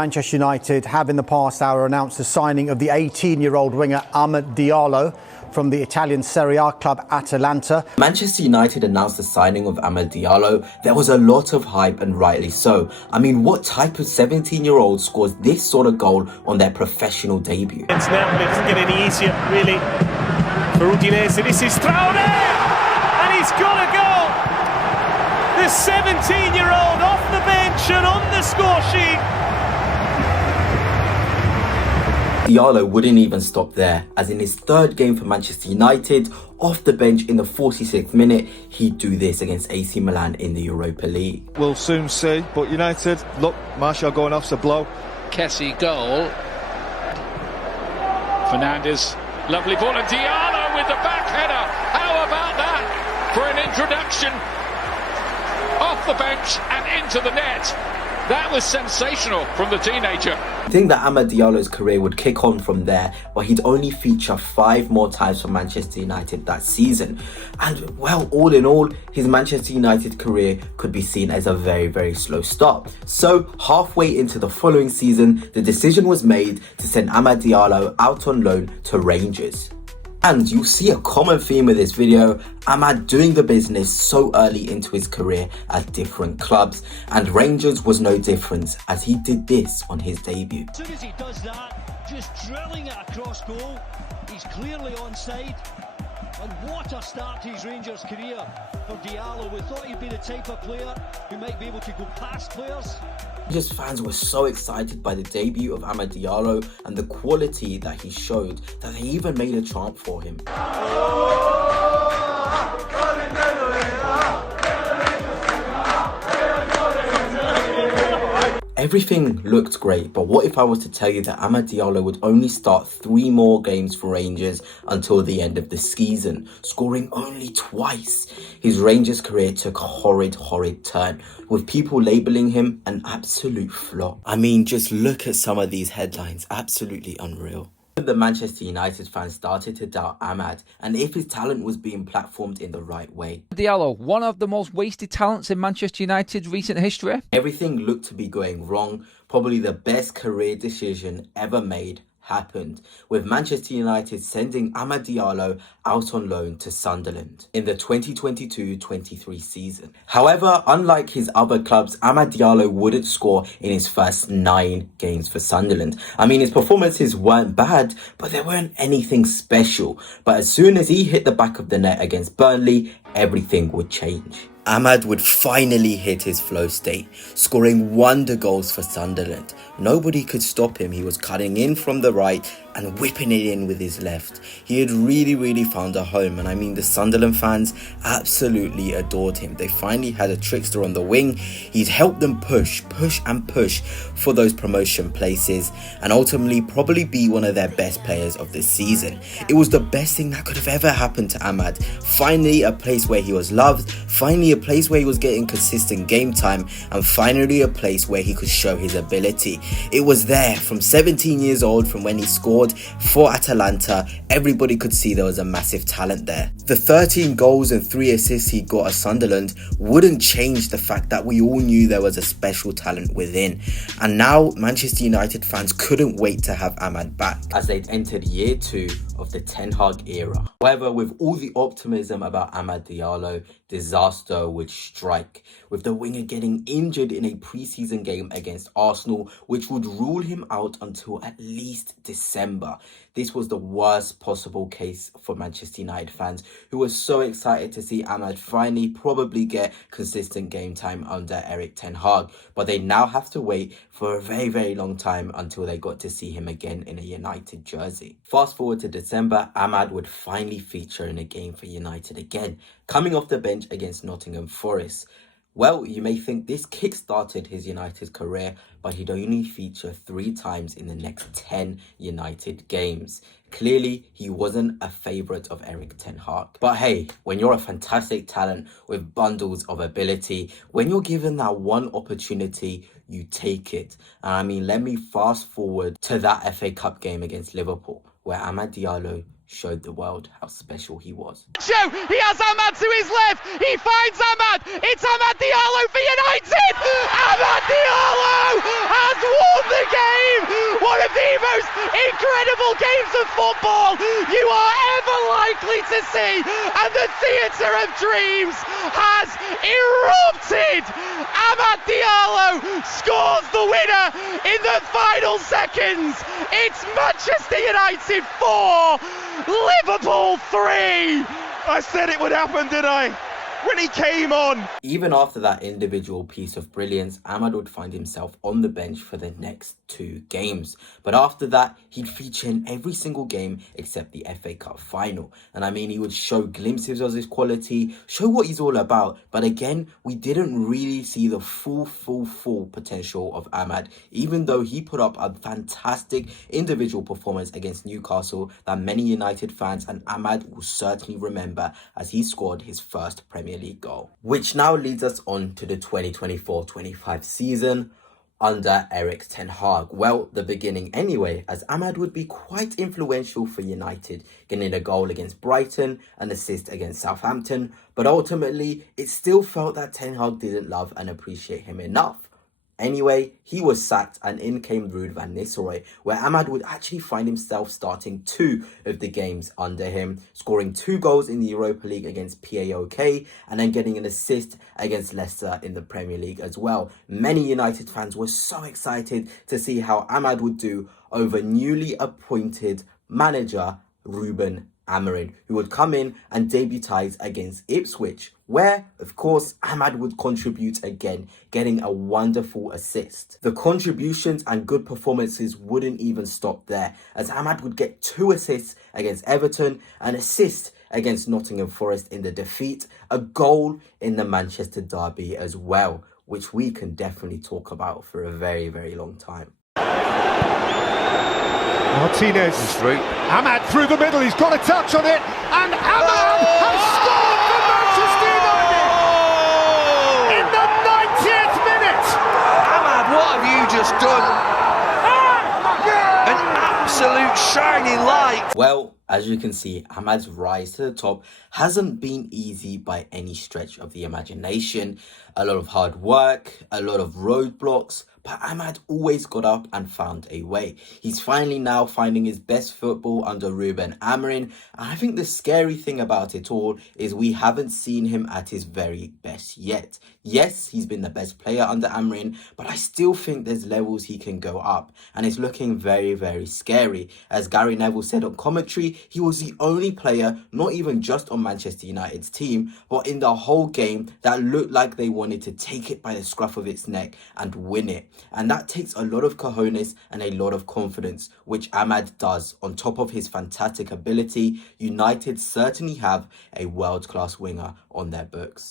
Manchester United have in the past hour announced the signing of the 18-year-old winger Diallo from the Italian Serie A club Atalanta. Manchester United announced the signing of Diallo. There was a lot of hype, and rightly so. I mean, what type of 17-year-old scores this sort of goal on their professional debut? It's Napoli, it doesn't get any easier, really. For Udinese, this is Traore! And he's got a goal! The 17-year-old off the bench and on the score sheet. Diallo wouldn't even stop there, as in his third game for Manchester United, off the bench in the 46th minute, he'd do this against AC Milan in the Europa League. We'll soon see, but United, look, Martial going off's a blow. Kessie goal. Fernandes, lovely ball, and Diallo with the back header. How about that for an introduction? Off the bench and into the net. That was sensational from the teenager. I think that Diallo's career would kick on from there, but he'd only feature 5 more times for Manchester United that season. And well, all in all, his Manchester United career could be seen as a very, very slow start. So halfway into the following season, the decision was made to send Diallo out on loan to Rangers. And you'll see a common theme with this video, Amad doing the business so early into his career at different clubs, and Rangers was no different as he did this on his debut. As soon as he does that, just drilling it across goal, he's clearly onside. And what a start to his Rangers career for Diallo. We thought he'd be the type of player who might be able to go past players. Rangers fans were so excited by the debut of Diallo and the quality that he showed that they even made a chant for him. Everything looked great, but what if I was to tell you that Diallo would only start 3 more games for Rangers until the end of the season, scoring only twice? His Rangers career took a horrid turn, with people labelling him an absolute flop. I mean, just look at some of these headlines, absolutely unreal. The Manchester United fans started to doubt Amad and if his talent was being platformed in the right way. Diallo, one of the most wasted talents in Manchester United's recent history. Everything looked to be going wrong. Probably the best career decision ever made happened, with Manchester United sending Diallo out on loan to Sunderland in the 2022-23 season. However, unlike his other clubs, Diallo wouldn't score in his first 9 games for Sunderland. I mean, his performances weren't bad, but they weren't anything special. But as soon as he hit the back of the net against Burnley, everything would change. Amad would finally hit his flow state, scoring wonder goals for Sunderland. Nobody could stop him. He was cutting in from the right and whipping it in with his left. He had really found a home, and I mean, the Sunderland fans absolutely adored him. They finally had a trickster on the wing. He'd helped them push for those promotion places and ultimately probably be one of their best players of this season. It was the best thing that could have ever happened to Amad. Finally a place where he was loved, finally a place where he was getting consistent game time, and finally a place where he could show his ability. It was there from 17 years old, from when he scored for Atalanta. Everybody could see there was a massive talent there. The 13 goals and 3 assists he got at Sunderland wouldn't change the fact that we all knew there was a special talent within. And now Manchester United fans couldn't wait to have Amad back, as they'd entered year 2 of the Ten Hag era. However, with all the optimism about Diallo, disaster would strike, with the winger getting injured in a pre-season game against Arsenal, which would rule him out until at least December. This was the worst possible case for Manchester United fans, who were so excited to see Amad finally probably get consistent game time under Erik ten Hag, but they now have to wait for a very long time until they got to see him again in a United jersey. Fast forward to December, Amad would finally feature in a game for United again, coming off the bench against Nottingham Forest. Well, you may think this kick-started his United career, but he'd only feature 3 times in the next 10 United games. Clearly, he wasn't a favourite of Erik ten Hag. But hey, when you're a fantastic talent with bundles of ability, when you're given that one opportunity, you take it. And I mean, let me fast forward to that FA Cup game against Liverpool, where Amad Diallo showed the world how special he was. He has Amad to his left. He finds Amad. It's Amad Diallo for United. Amad Diallo has won the game. One of the most incredible games of football you are ever likely to see. And the theatre of dreams has erupted. Amad Diallo scores the winner in the final seconds. It's Manchester United 4. Liverpool 3! I said it would happen, didn't I? When he came on. Even after that individual piece of brilliance, Amad would find himself on the bench for the next 2 games. But after that, he'd feature in every single game except the FA Cup final. And I mean, he would show glimpses of his quality, show what he's all about. But again, we didn't really see the full potential of Amad, even though he put up a fantastic individual performance against Newcastle that many United fans and Amad will certainly remember, as he scored his first Premier League goal. Which now leads us on to the 2024-25 season under Erik ten Hag. Well, the beginning anyway, as Amad would be quite influential for United, getting a goal against Brighton, an assist against Southampton, but ultimately it still felt that Ten Hag didn't love and appreciate him enough. Anyway, he was sacked and in came Ruud van Nistelrooy, where Amad would actually find himself starting 2 of the games under him, scoring 2 goals in the Europa League against PAOK and then getting an assist against Leicester in the Premier League as well. Many United fans were so excited to see how Amad would do over newly appointed manager Ruben Amorim, who would come in and debutize against Ipswich, where, of course, Amad would contribute again, getting a wonderful assist. The contributions and good performances wouldn't even stop there, as Amad would get 2 assists against Everton, an assist against Nottingham Forest in the defeat, a goal in the Manchester derby as well, which we can definitely talk about for a very long time. Martinez through. Amad through the middle. He's got a touch on it, and Amad has scored for Manchester United in the 90th minute. Amad, what have you just done? An absolute shining light. Well, as you can see, Amad's rise to the top hasn't been easy by any stretch of the imagination. A lot of hard work, a lot of roadblocks, but Amad always got up and found a way. He's finally now finding his best football under Ruben Amorim, and I think the scary thing about it all is we haven't seen him at his very best yet. Yes, he's been the best player under Amorim, but I still think there's levels he can go up, and it's looking very scary. As Gary Neville said on commentary, he was the only player, not even just on Manchester United's team, but in the whole game that looked like they wanted to take it by the scruff of its neck and win it. And that takes a lot of cojones and a lot of confidence, which Amad does. On top of his fantastic ability, United certainly have a world-class winger on their books.